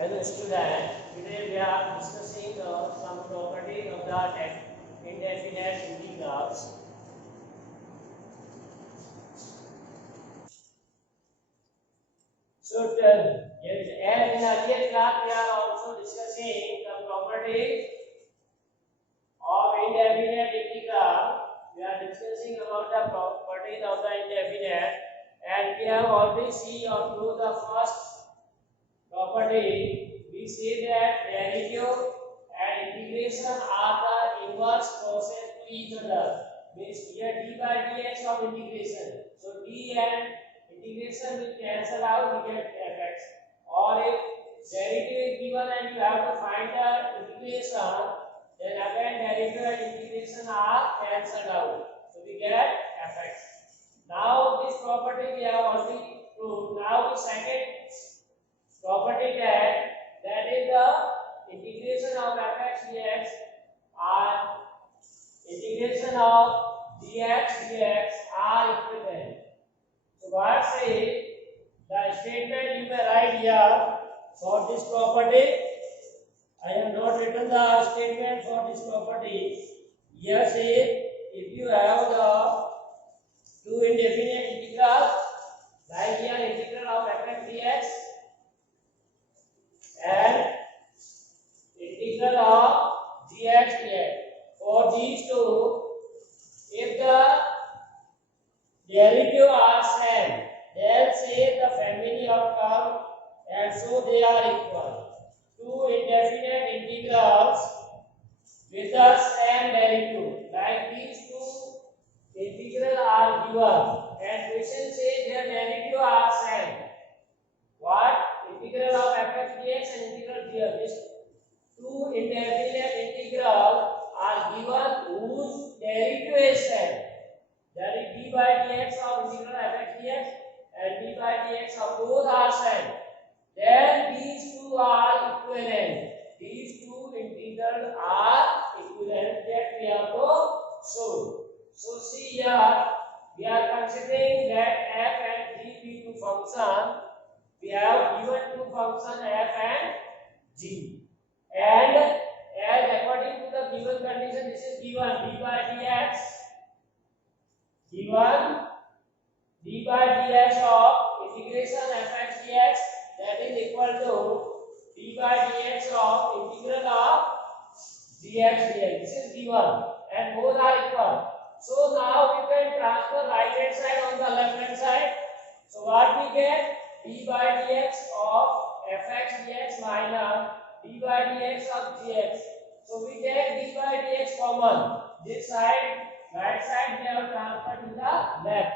Hello student, today we are discussing some properties of the indefinite integrals. So as in earlier class we are also discussing the properties of indefinite integral. We are discussing about the properties of the indefinite, and we have already seen up to the first property. We say that derivative and integration are the inverse process to each other. Means here d by dx of integration. So d and integration will cancel out, we get fx. Or if derivative is given and you have to find the integration, then again derivative and integration are cancelled out. So we get fx. Now this property we have already proved. Now the second property that is the integration of fx dx and integration of dx are equivalent. So what say the statement you may write here for this property. I have not written the statement for this property. Here say if you have the two indefinite integrals like here integral of fx dx and integral of dx dx. For these two, if the derivative are same, then say the family of curve and so they are equal. Two indefinite integrals with the same derivative, like these two integrals are given and question say their derivative are same. What? Integral of fx dx and integral dx. Two indefinite integrals are given whose derivative is same. That is d by dx of integral fx dx and d by dx of both are same. Then these two are equivalent. These two integrals are equivalent that we have to show. So see here, we are considering that f and g be two functions. We have given two functions f and g, and as according to the given condition, this is given d by dx, given d by dx of integration fx dx, that is equal to d by dx of integral of dx dx. This is given and both are equal. So now we can transfer right hand side on the left hand side. So what we get? D by dx of fx dx minus d by dx of gx. So we take d by dx common. This side, right side, we have transferred to the left.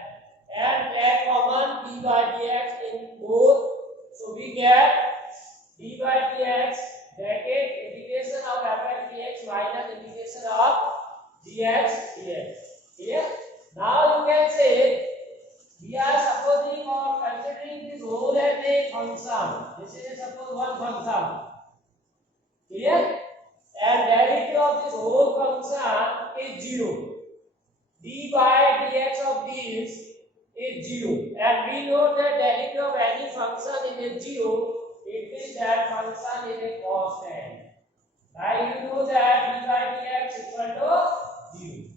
And take common d by dx in both. So we get d by dx bracket integration of fx dx minus integration of dx dx. Clear? Now you can say we are supposing or considering this whole as a function. This is suppose one function. Clear? And derivative of this whole function is 0. D by dx of this is 0. And we know that derivative of any function is 0. It means that function is a constant. Right? You know that d by dx equal to 0.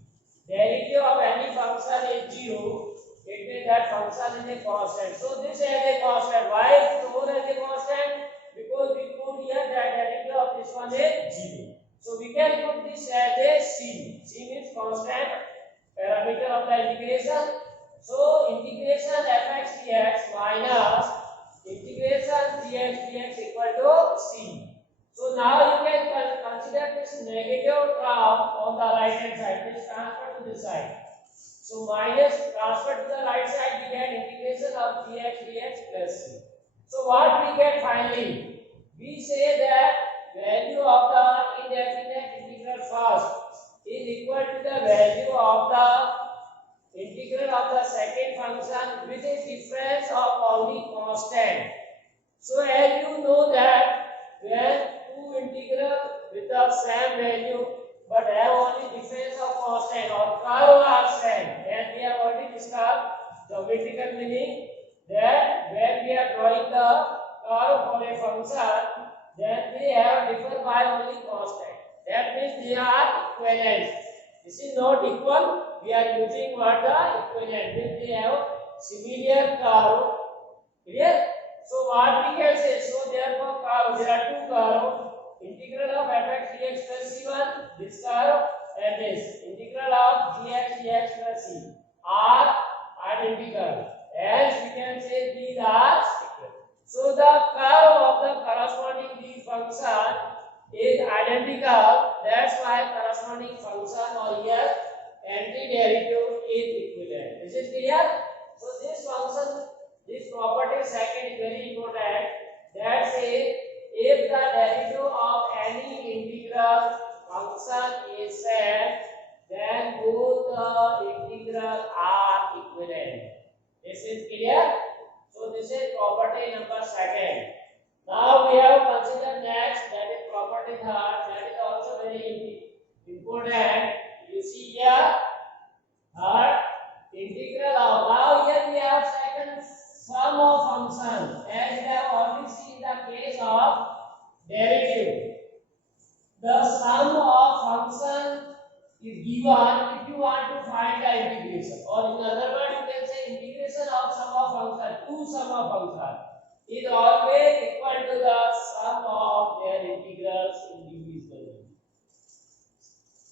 Derivative of any function is 0. It means that function is a constant. So this is a constant. Why is it known as a constant? Because we put here that derivative of this one is 0. So we can put this as a c. C means constant parameter of the integration. So integration fx dx minus integration dx dx equal to c. So now you can consider this negative term on the right hand side. Please transfer to this side. So minus transfer to the right side, we get integration of dx dx plus c. So what we get finally? We say that value of the indefinite integral first is equal to the value of the integral of the second function with a difference of only constant. So as you know that when two integrals with the same value but have only difference of constant or curve are same, and we have already discussed geometrical meaning that when we are drawing the curve for a function, then they have differ by only constant. That means they are equivalent. This is not equal. We are using what the equivalent. Means they have similar curve. Clear? So what we can say? So therefore curve, there are two curves. Integral of fx dx plus c1. This curve and this integral of gx dx plus c are identical. Hence we can say these are equal. So the curve of the corresponding these function is identical. That's why corresponding function or here antiderivative is equivalent. This is clear? So this function, this property second is very important. That says if the derivative of any integral function is same, then both the integral are equivalent. This is clear? So this is property number second. Now we have considered next, that is property third. That is also very important. You see here, third integral of. Now here we have second sum of function, as we have already seen the case of derivative. The sum of function is given if you want to find the integration, or in other words you can say integration of sum of function, two sum of function is always equal to the sum of their integrals individually.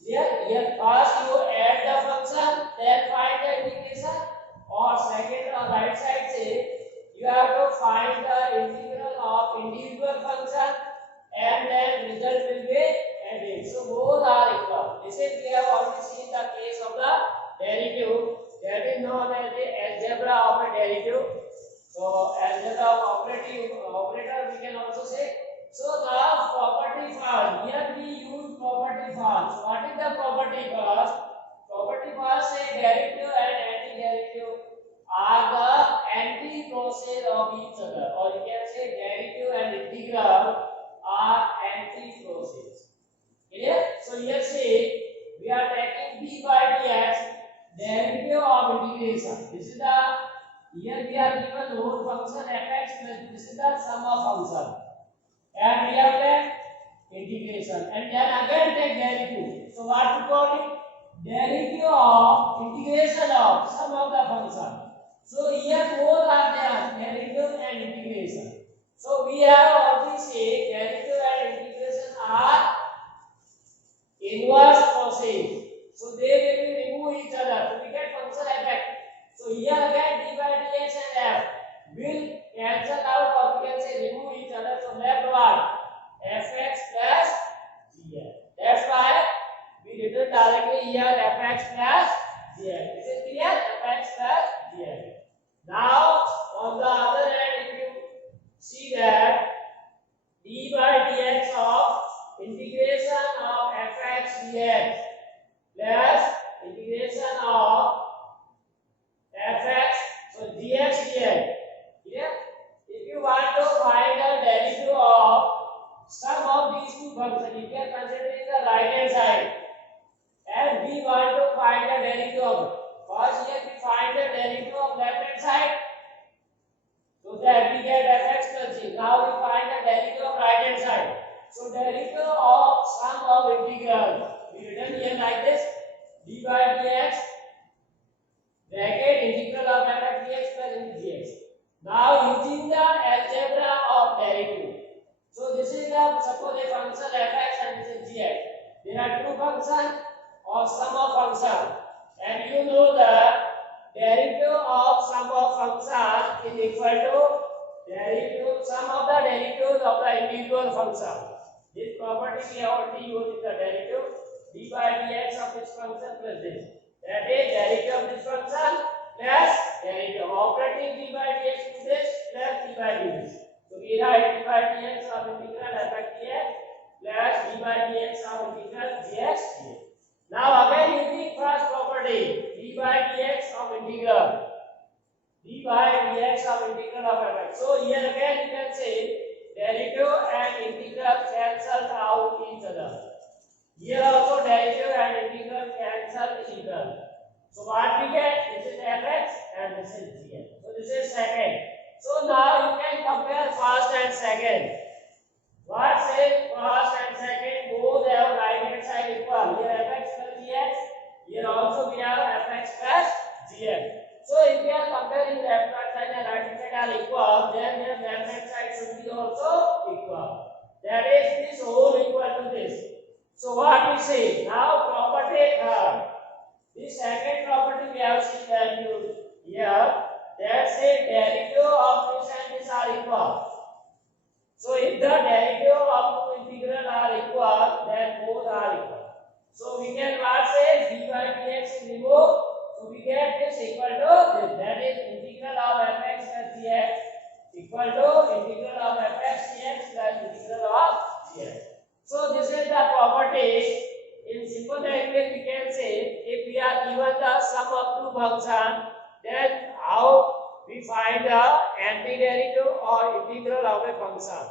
Here first you add the function, then find the integration, or second on right side say you have to find the integral of individual function and then result will be added. So both are equal. This is we have already seen the case of the derivative, that is known as the algebra of a derivative. So algebra of operator we can also say. So the property first, here we use property first. What is the property first? Property first say derivative and antiderivative are the anti-process of each other, or you can say derivative and integral are anti-process. Clear? So here say we are taking d by dx, derivative of integration. This is the, here we are given whole function fx plus this is the sum of function, and we have taken integration, and then again take derivative. So what we call it? Derivative of integration of sum of the function. So here both are there, derivative and integration. So we have already said derivative and integration are inverse process. So they will be remove each other. So we get function fx. So here again d by dx and f will cancel out, or we can say remove each other. So left what? Fx plus gx. That's why we written directly here fx plus gx. This is clear? Fx plus gx. Now on the other hand, if you see that d by dx of integration of fx dx plus integration of fx, so dx dx. Clear? If you want to find the derivative of sum of these two functions, you can consider the right hand side, and we want to find the derivative of. First here we find the derivative of left hand side, so that we get fx plus g. Now we find the derivative of right hand side. So derivative of sum of integral, we written here like this: d by dx bracket integral of fx dx plus dx. Now using the algebra of derivative. So this is the, suppose a function fx and this is gx. There are two functions or sum of function, and you know the derivative of sum of function is equal to derivative sum of the derivatives of the individual function. This property we have already used in the derivative d by dx of this function plus this. That is derivative of this function plus derivative operating d by dx to this plus d by dx. So we write d by dx of integral fx dx plus d by dx of integral gx dx. Now again using first property d by dx of integral d by dx of integral of fx. So here again you can say derivative and integral cancel out each other. Here also derivative and integral cancel each other. So what we get? This is fx and this is gx. So this is second. So now you can compare first and second. What df. So if we are comparing left hand side and right hand side are equal, then their left hand side should be also equal. That is, this whole equal to this. So what we say now, property third. The second property we have seen value here, that say derivative of this and this are equal. So if the derivative of two integral are equal, then both are equal. So we can say d by dx is removed. So we get this equal to this. That is integral of fx plus dx equal to integral of fx dx plus integral of dx. So this is the property. In simple language we can say, if we are given the sum of two functions, then how we find the antiderivative or integral of a function.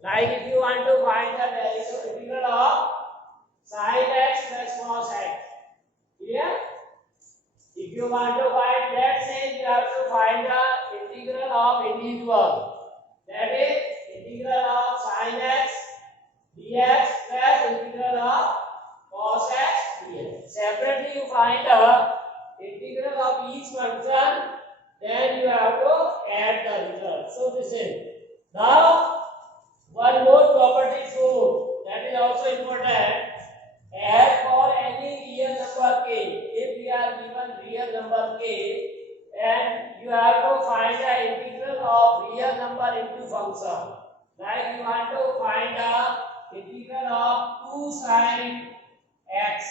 Like if you want to find the derivative integral of sin x plus cos x. Clear? If you want to find that, say you have to find the integral of individual. That is integral of sin x dx plus integral of cos x dx. Separately you find the integral of each function, then you have to add the result. So this is. Now one more property shown, that is also important. As for any real number k, if we are given real number k, and you have to find the integral of real number into function. Like you want to find the integral of 2 sin x.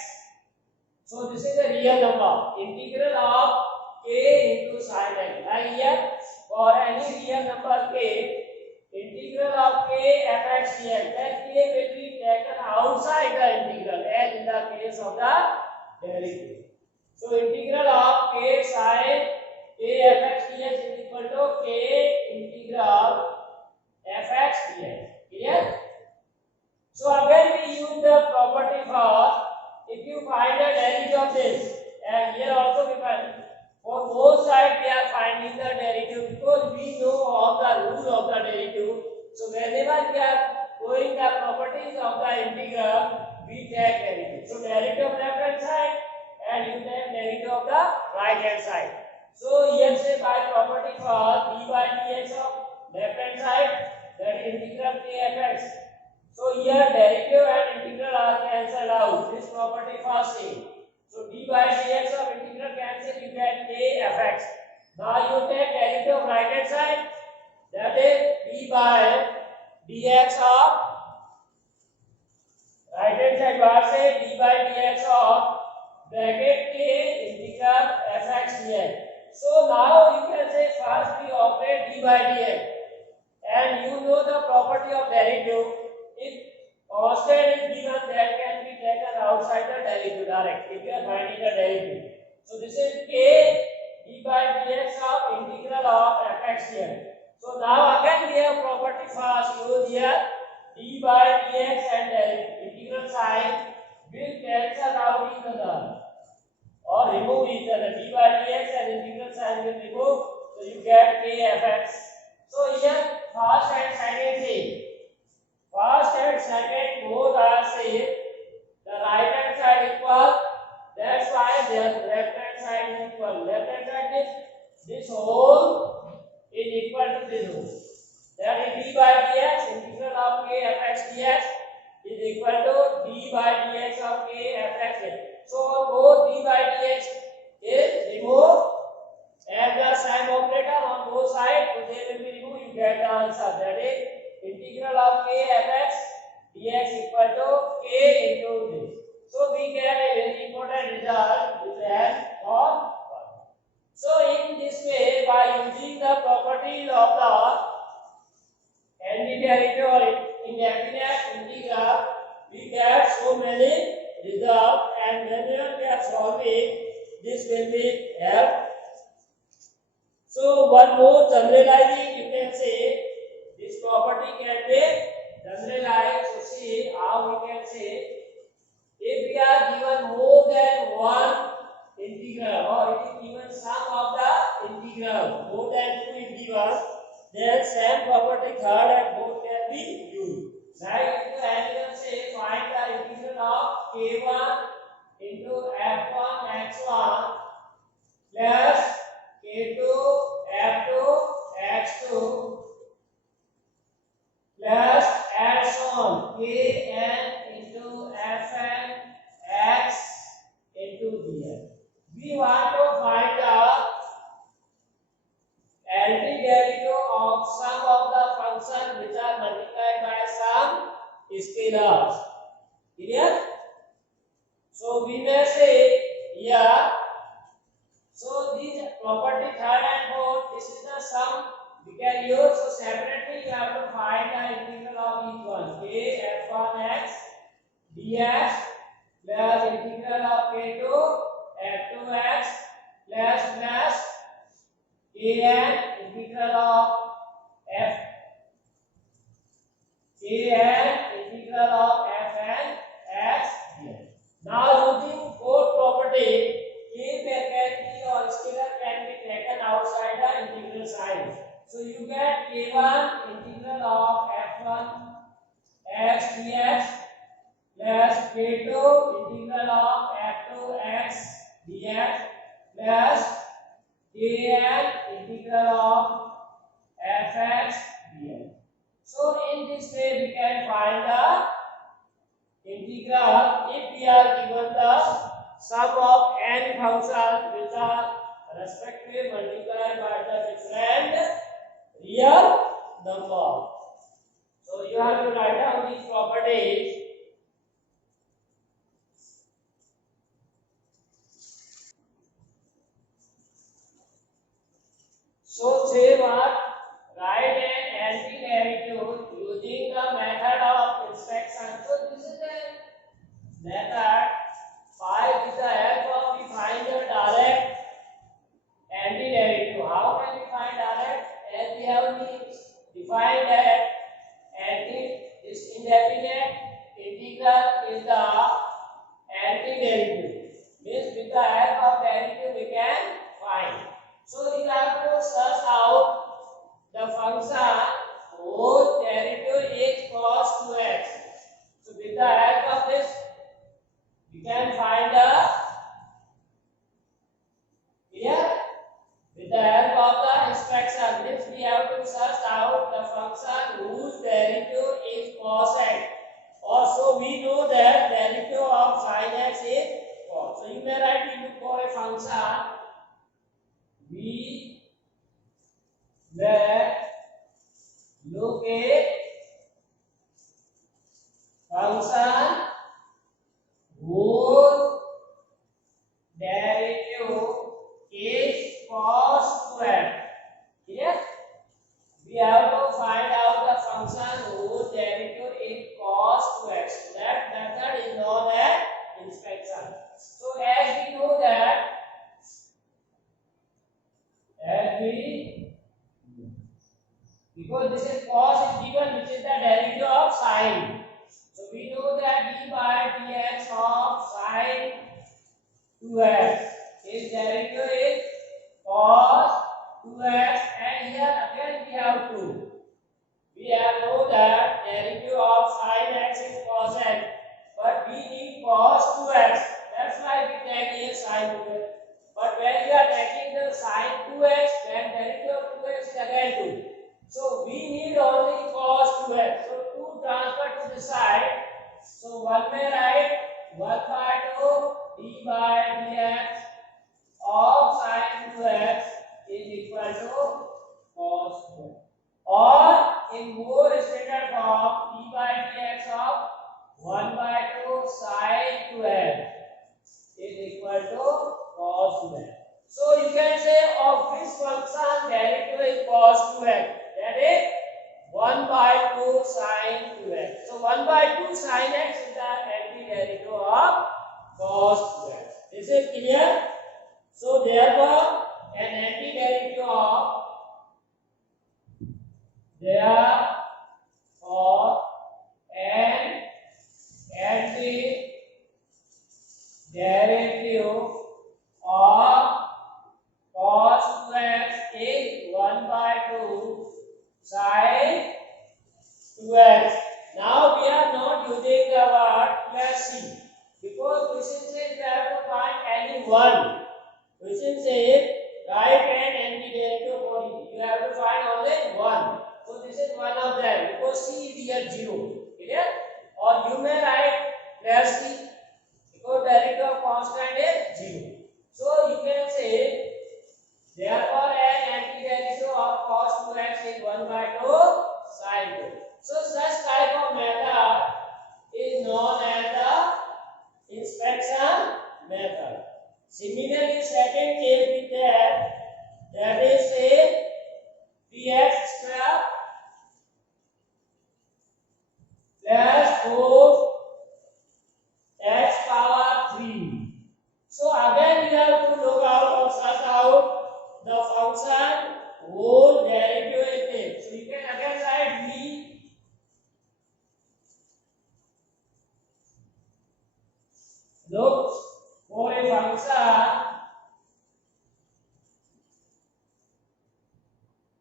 So this is the real number. Integral of k into sin x. Like here, for any real number k, integral of k fx dx, then k will be taken outside the integral as in the case of the derivative. So integral of k sin k fx dx is equal to k integral fx dx. Clear? So again we use the property for, if you find the derivative of this, and here also we find, for both sides we are finding the derivative because we know all the rules of the derivative. So whenever we are knowing the properties of the integral, we take derivative. So derivative of left hand side and you take derivative of the right hand side. So here say by property for d by dx of left hand side, that is integral k fx. So here derivative and integral are cancelled out. This property for same. So d by dx of integral cancel, you get k fx. Now you take derivative of right hand side, that is d by dx of right hand side bar say d by dx of bracket k integral fx dx. So now you can say first we operate d by dx, and you know the property of derivative. If constant is given, that can be taken outside the derivative directly if you are finding the derivative. So this is k d by dx of integral of fx dx. So now again we have property first use here, d by dx and integral sign will cancel out each other or remove each other. D by dx and integral sign will remove, so you get k fx. So here first and second same. First and second both are same. The right hand side equal. That's why their left hand side is equal. Left hand side is this whole is equal to this whole. That is d by dx integral of k fx dx is equal to d by dx of k fx dx. So both d by dx is removed and the sign operator on both sides, so they will be removed. You get the answer. That is integral of k fx dx equal to k into this. So we get a very important result, which is on 1. So in this way, by using the properties of the antiderivative or indefinite integral, we get so many results, and whenever we are solving, this will be help. So one more generalizing, you can say this property can be generalized. So see how we can say, if we are given more than one integral, or it is given sum of the integral, more than 2 is given, then same property third and fourth can be used. Like if you anyone say find the integral of k1 into f1 x1 plus we want to find the antiderivative of some of the functions which are multiplied by some scalars. Clear? So we may say here, so these property third and fourth, this is the sum we can use. So separately we have to find the integral of each one. K f1x dx plus integral of k2 f2x plus kn integral of f kn integral of fn x dx. Now using both property, k can be or scalar can be taken outside the integral sign. So you get k1 integral of f1 x dx plus k2 integral of f2 x dx plus kn integral of fx dx. So in this way we can find the integral if we are given the sum of n functions which are respectively multiplied by the different real number. So you have to write down these properties. So say what? Write an antiderivative using the method of inspection. So this is the method with the help of we find the direct antiderivative. How can we find direct? As we have defined that is indefinite integral is the antiderivative. Means with the help of derivative we can find. So you have to search out the function whose derivative is cos 2x. So with the help of this we can find the here with the help of the inspection. Means we have to search out the function whose derivative is cos x. Also we know that derivative of sin x is cos. So you may write we look for a function we may look at function whose derivative is cos 2x. Clear? We have to find out the function whose derivative is cos 2x. That method is known as inspection. So as we know that because this is cos is given which is the derivative of sin. So we know that d by dx of sin 2x is derivative is cos 2x, and here again we have to know that derivative of sin x is cos x, but we need cos 2x. That's why we take here sin 2x. But when we are taking the sin 2x, then derivative of 2x is again 2. So we need only cos 2x. So 2 transfer to the side. So 1 may write 1 by 2 d by dx of sin 2x is equal to cos 2x. Or in more standard form, d by dx of 1 by 2 sin 2x is equal to cos 2x. So you can say of which function derivative is cos 2x. That is 1 by 2 sin 2x. So 1 by 2 sin x is the antiderivative of cos 2x. Is it clear? So therefore an antiderivative of an antiderivative of cos 2x is 1 by 2 sin 2x. Now we are not using the word plus c because question says we have to find any one. Question says write an antiderivative for it. You have to find only one. So this is one of them because c is here 0. Clear? Or you may write plus c because derivative of constant is 0. So the second case we have, that is say 3x square plus 4x power 3. So again we have to look out or search out the function whole derivative is this. So you can again write v. Look for a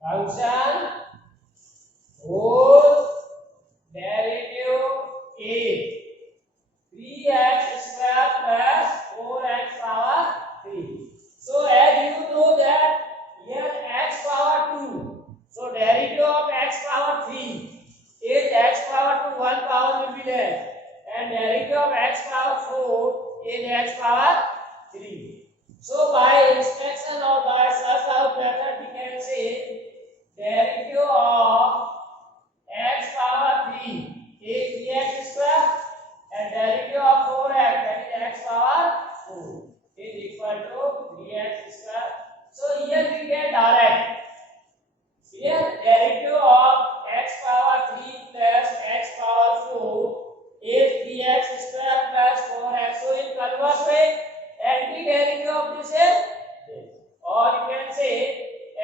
function whole derivative is 3x square plus 4x power 3. So as you know that here x power 2. So derivative of x power 3 is x power 2 1 power will be there, and derivative of x power 4 is x power 3. So by extraction or by such out method we can say derivative of x power 3 is 3x square, and derivative of 4x, that is x power 4, is equal to 3x square. So here we get direct. Here derivative of x power 3 plus x power 4 is 3x square plus 4x. So in converse way, antiderivative of this is this, or you can say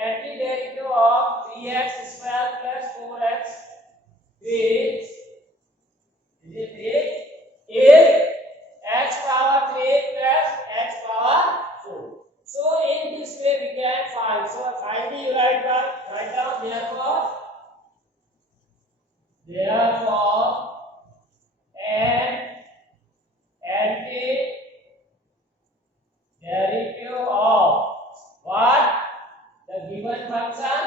antiderivative of 3x square plus 4x is x power 3 plus x power 4. So in this way we can find. So finally you write down therefore an antiderivative of what? The given function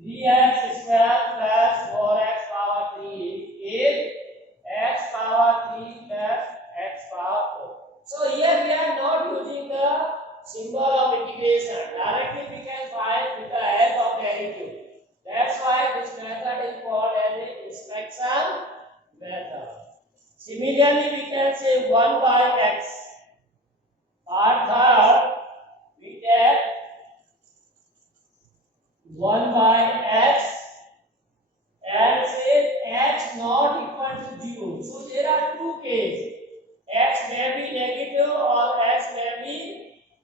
3x square plus 4x power 3 is x power 3 plus x power 4. So here we are not using the symbol of integration. Directly we can find with the help of derivative. That's why this method is called as the extraction method. Similarly, we can say 1 by x. Part third, we take 1 by x and say x not equal to 0. So there are two cases. X may be negative or x may be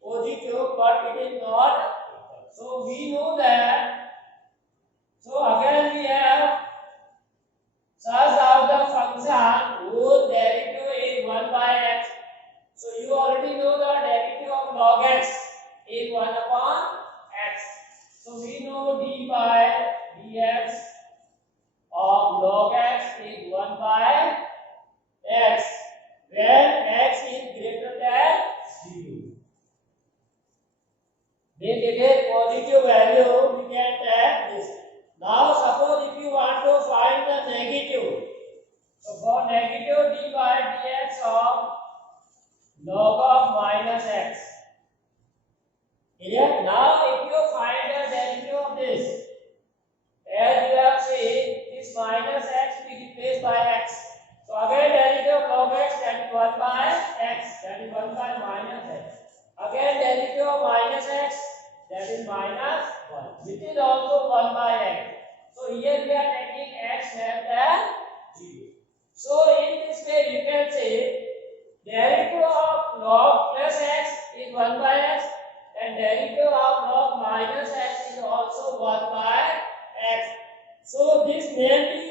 positive, but it is not equal. So we know that. So again we have searched out the function whose derivative is 1 by x. So you already know the derivative of log x is 1 upon x. So we know d by dx of log x is 1 by x when x is greater than 0. Then it is positive value, we can take this. Now suppose if you want to find the negative. So for negative d by dx of log of minus x. Here now if you find the derivative of this, as you have seen, this minus x will be replaced by x. So again derivative of log x, that is 1 by x, that is 1 by minus x. Again derivative of minus x, that is minus 1, which is also 1 by x. So here we are taking x less than 0. So in this way you can say derivative of log plus x is 1 by x, and derivative of log minus x is also 1 by x. So this may be,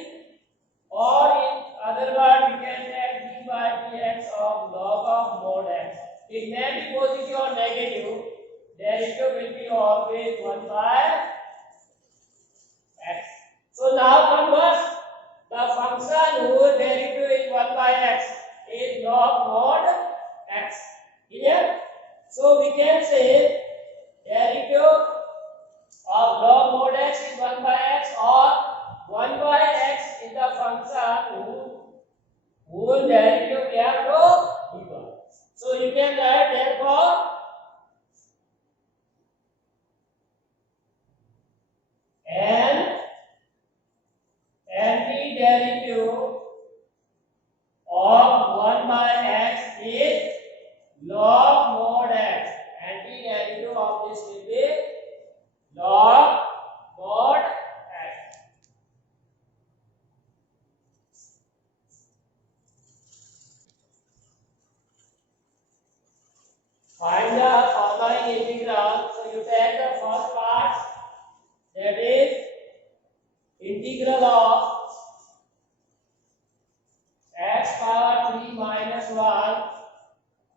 or in other word we can take d by dx of log of mod x. It may be positive or negative. Derivative will be always 1 by x. So now converse, the function whose derivative is 1 by x is log mod x. Clear? So we can say derivative of log mod x is 1 by x, or 1 by x is the function whose derivative we have to give. So you can write therefore an antiderivative of 1 by x is log mod the following integral. So you take the first part, that is integral of x power 3 minus 1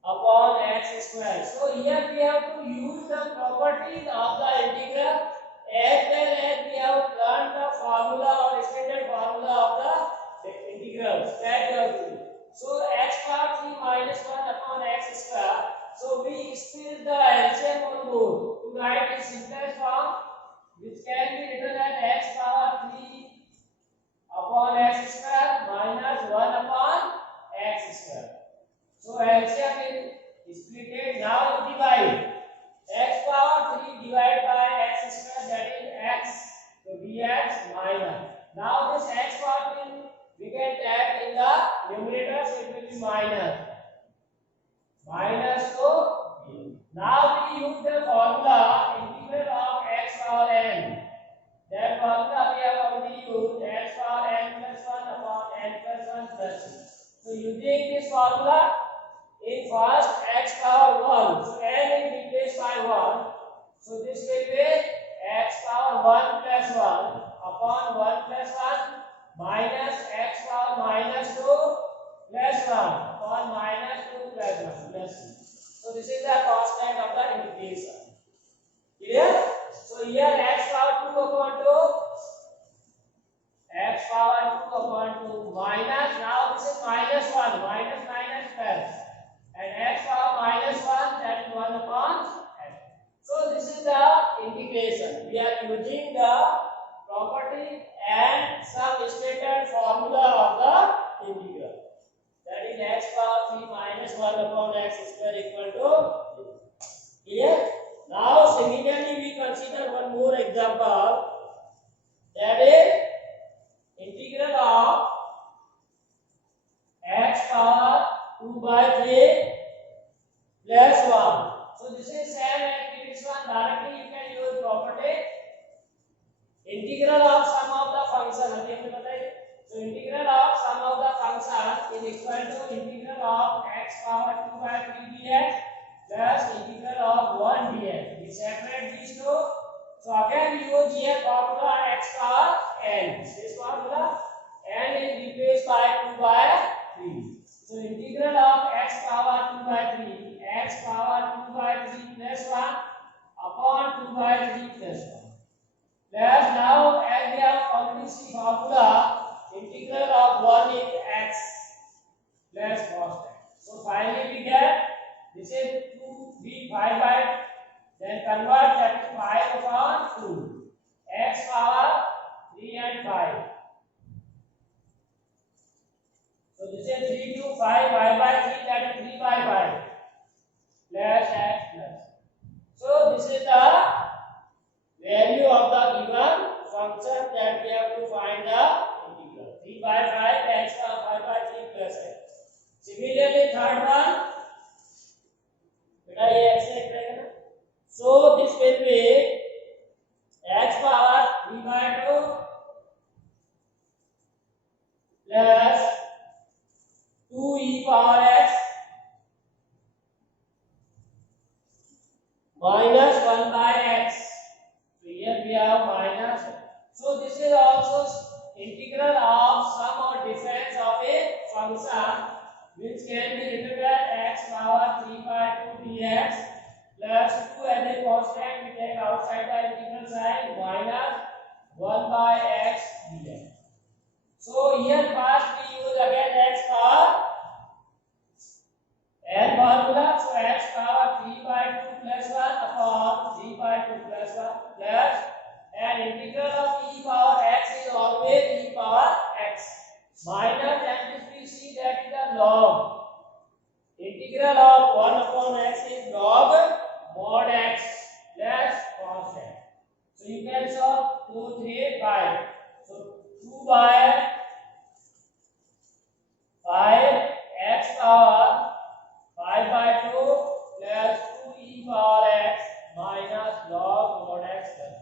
upon x square. So here we have to use the properties of the integral as well as we have learned the formula or standard formula of the integrals that we have to use. So x power 3 minus 1 upon x square. So we split the LCM on both to write in simplest form, which can be written as x power 3 upon x square minus 1 upon x square. So LCM is splitted. Now divide x power 3 divided by x square, that is x. So dx minus. Now this x power 3 we can add in the numerator, so it will be minus. Minus to b. Now we use the formula integral of x power n. That formula we have already used, x power n plus 1 upon n plus 1 plus 2. So using this formula, in first x power 1, so n is replaced by 1. So this will be x power 1 plus 1 upon 1 plus 1 minus x power minus 2 plus 1 upon minus 2 plus 1 plus 2. So this is the constant of the integration. Clear? So here x power 2 upon 2, x power 2 upon 2 minus, now this is minus 1, minus minus plus, and x power minus 1, that is 1 upon x. So this is the integration. We are using the property and some standard formula of the integral. That is x power 3 minus 1 upon x square equal to 0. Clear? Now similarly we consider one more example, that is integral of x power 2 by 3 plus 1. So this is same as previous one. Directly you can use property integral of sum of the function. अभी हमने बताया. So integral of sum of the function is equal to integral of x power 2 by 3 dx plus integral of 1 dx. We separate these two. So again we use here formula x power n. This formula n is replaced by 2 by 3. So integral of x power 2 by 3, x power 2 by 3 plus 1 upon 2 by 3 plus 1. Plus now as we have already seen formula, integral of 1 is x plus constant. So finally we get this is 2 b 5 by, then convert that is 5 upon 2, x power 3 and 5. So this is 3 to 5 by 3, that is 3 by 5 plus x plus. So this is the value of the given function that we have to find the integral. 3 by 5 x power 5 by 3 plus x. Similarly third one, बेटा ये x से करेगा ना. So this will be x power 3 by 2 plus 2e power x minus 1 by x. So here we have minus. So this is also integral of sum or difference of a function, which can be written as x power 3 by 2 dx plus 2 as a constant, we take outside the integral sign, minus 1 by x dx. So here first we use again x power n formula. So x power 3 by 2 plus 1 upon 3 by 2 plus 1 plus, and integral of e power x is always e power x minus, and this we see that is the log. Integral of 1 upon x is log mod x plus constant. So you can solve 2, 3, 5. So 2 by 5 x power 5 by 2 plus 2e power x minus log mod x plus.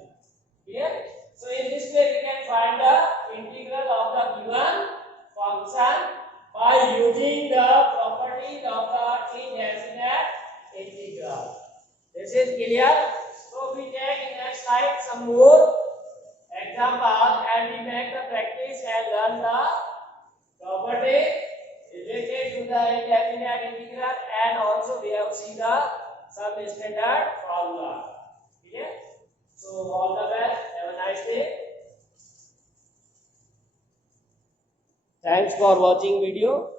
This is clear. So we take in next slide some more example and we make the practice and learn the property related to the indefinite integral, and also we have seen the substandard formula. Clear? So all the best. Have a nice day. Thanks for watching video.